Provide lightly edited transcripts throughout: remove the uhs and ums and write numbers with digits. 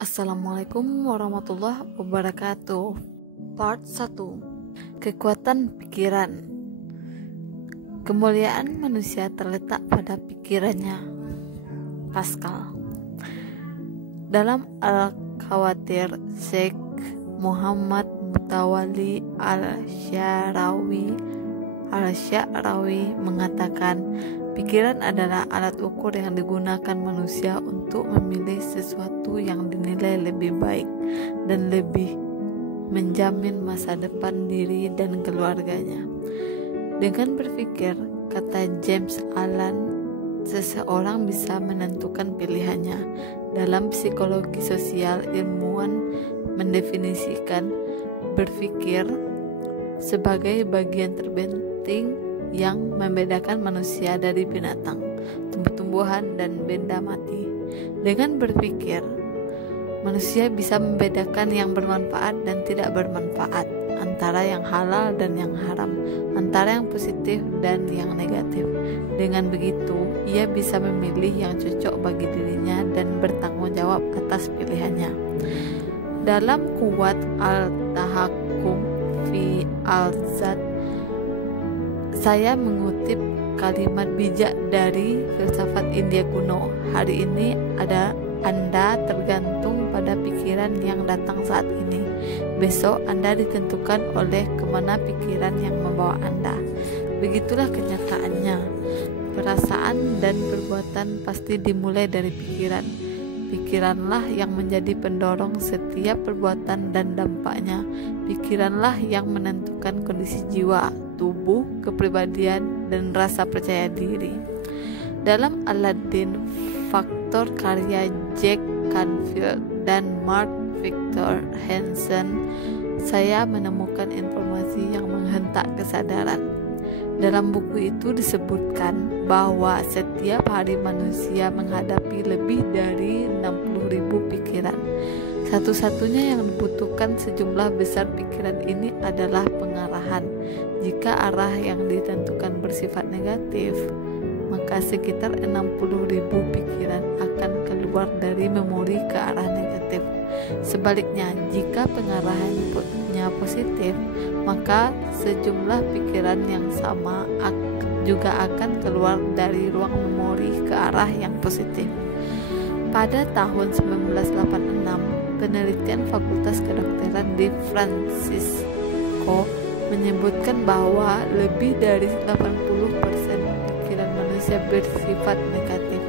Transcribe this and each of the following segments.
Assalamualaikum warahmatullahi wabarakatuh. Part 1. Kekuatan pikiran. Kemuliaan manusia terletak pada pikirannya. Pascal. Dalam Al-Khawatir, Syekh Muhammad Mutawalli Al-Sya'rawi mengatakan, pikiran adalah alat ukur yang digunakan manusia untuk memilih sesuatu yang dinilai lebih baik dan lebih menjamin masa depan diri dan keluarganya. Dengan berpikir, kata James Allen, seseorang bisa menentukan pilihannya. Dalam psikologi sosial, ilmuwan mendefinisikan berpikir sebagai bagian terpenting yang membedakan manusia dari binatang, tumbuh-tumbuhan, dan benda mati. Dengan berpikir, manusia bisa membedakan yang bermanfaat dan tidak bermanfaat, antara yang halal dan yang haram, antara yang positif dan yang negatif. Dengan begitu, ia bisa memilih yang cocok bagi dirinya dan bertanggung jawab atas pilihannya. Dalam Quwat al-Tahakkum fi al-Zat, saya mengutip kalimat bijak dari filsafat India kuno. Hari ini Anda tergantung pada pikiran yang datang saat ini. Besok Anda ditentukan oleh kemana pikiran yang membawa Anda. Begitulah kenyataannya. Perasaan dan perbuatan pasti dimulai dari pikiran. Pikiranlah yang menjadi pendorong setiap perbuatan dan dampaknya. Pikiranlah yang menentukan kondisi jiwa, tubuh, kepribadian, dan rasa percaya diri. Dalam Aladdin, faktor karya Jack Canfield dan Mark Victor Hansen, saya menemukan informasi yang menghentak kesadaran. Dalam buku itu disebutkan bahwa setiap hari manusia menghadapi lebih dari 60.000 pikiran. Satu-satunya yang dibutuhkan sejumlah besar pikiran ini adalah pengarahan. Jika arah yang ditentukan bersifat negatif, maka sekitar 60.000 pikiran akan keluar dari memori ke arah negatif. Sebaliknya, jika pengarahannya positif, maka sejumlah pikiran yang sama juga akan keluar dari ruang memori ke arah yang positif. Pada tahun 1986, penelitian Fakultas Kedokteran di Francisco menyebutkan bahwa lebih dari 80% pikiran manusia bersifat negatif.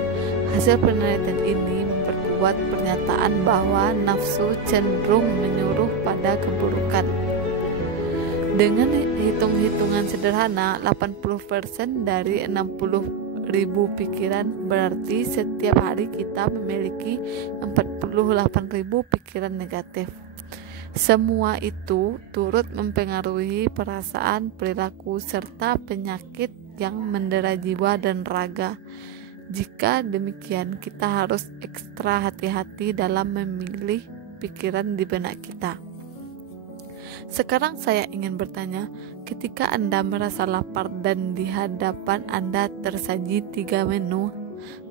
Hasil penelitian ini memperkuat pernyataan bahwa nafsu cenderung menyuruh pada keburukan. Dengan hitung-hitungan sederhana, 80% dari 60.000 pikiran berarti setiap hari kita memiliki 48.000 pikiran negatif. Semua itu turut mempengaruhi perasaan, perilaku, serta penyakit yang mendera jiwa dan raga. Jika demikian, kita harus ekstra hati-hati dalam memilih pikiran di benak kita. Sekarang saya ingin bertanya, ketika Anda merasa lapar dan di hadapan Anda tersaji 3 menu,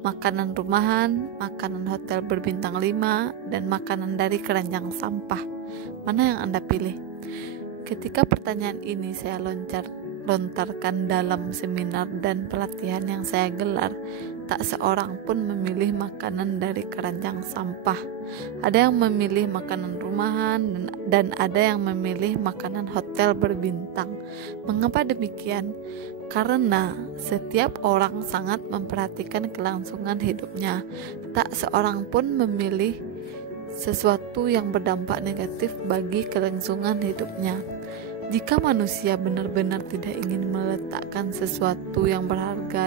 makanan rumahan, makanan hotel berbintang 5, dan makanan dari keranjang sampah, mana yang Anda pilih? Ketika pertanyaan ini saya lontarkan dalam seminar dan pelatihan yang saya gelar, tak seorang pun memilih makanan dari keranjang sampah. Ada yang memilih makanan rumahan dan ada yang memilih makanan hotel berbintang. Mengapa demikian? Karena setiap orang sangat memperhatikan kelangsungan hidupnya. Tak seorang pun memilih sesuatu yang berdampak negatif bagi kelangsungan hidupnya. Jika manusia benar-benar tidak ingin meletakkan sesuatu yang berharga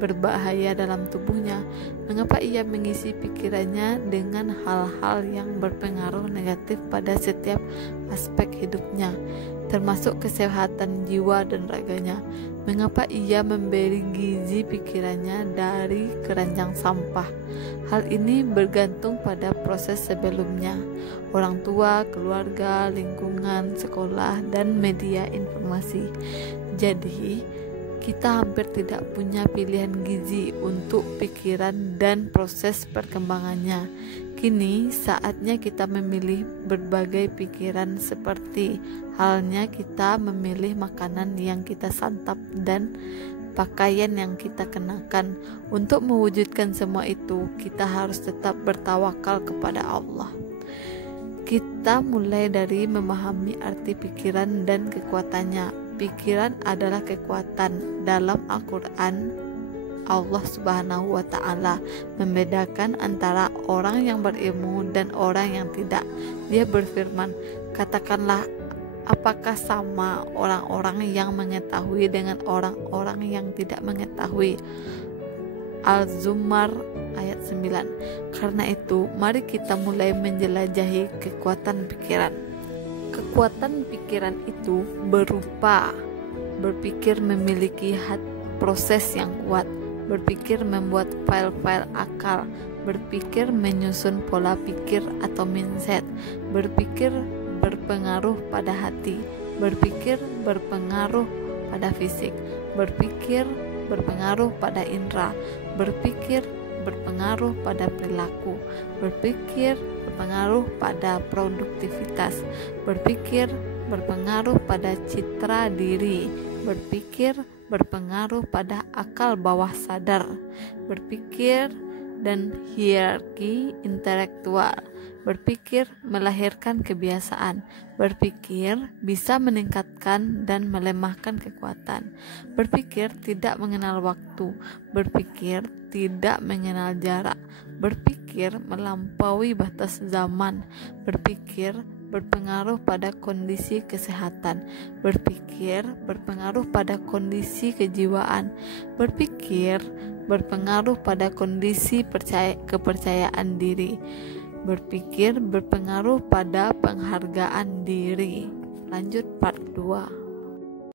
berbahaya dalam tubuhnya, mengapa ia mengisi pikirannya dengan hal-hal yang berpengaruh negatif pada setiap aspek hidupnya, termasuk kesehatan jiwa dan raganya? Mengapa ia memberi gizi pikirannya dari keranjang sampah? Hal ini bergantung pada proses sebelumnya, orang tua, keluarga, lingkungan, sekolah, dan media informasi. Jadi, kita hampir tidak punya pilihan gizi untuk pikiran dan proses perkembangannya. Kini saatnya kita memilih berbagai pikiran, seperti halnya kita memilih makanan yang kita santap dan pakaian yang kita kenakan. Untuk mewujudkan semua itu, kita harus tetap bertawakal kepada Allah. Kita mulai dari memahami arti pikiran dan kekuatannya. Pikiran adalah kekuatan. Dalam Al-Quran, Allah Subhanahu wa Ta'ala membedakan antara orang yang berilmu dan orang yang tidak. Dia berfirman, "Katakanlah, apakah sama orang-orang yang mengetahui dengan orang-orang yang tidak mengetahui?" Al-Zumar ayat 9. Karena itu, mari kita mulai menjelajahi kekuatan pikiran. Kekuatan pikiran itu berupa berpikir memiliki proses yang kuat, berpikir membuat file-file akal, berpikir menyusun pola pikir atau mindset, berpikir berpengaruh pada hati, berpikir berpengaruh pada fisik, berpikir berpengaruh pada indera, berpikir berpengaruh pada perilaku, berpikir berpengaruh pada produktivitas, berpikir berpengaruh pada citra diri, berpikir berpengaruh pada akal bawah sadar, berpikir dan hierarki intelektual. Berpikir melahirkan kebiasaan. Berpikir bisa meningkatkan dan melemahkan kekuatan. Berpikir tidak mengenal waktu. Berpikir tidak mengenal jarak. Berpikir melampaui batas zaman. Berpikir berpengaruh pada kondisi kesehatan. Berpikir berpengaruh pada kondisi kejiwaan. Berpikir berpengaruh pada kondisi kepercayaan diri. Berpikir berpengaruh pada penghargaan diri. Lanjut part 2.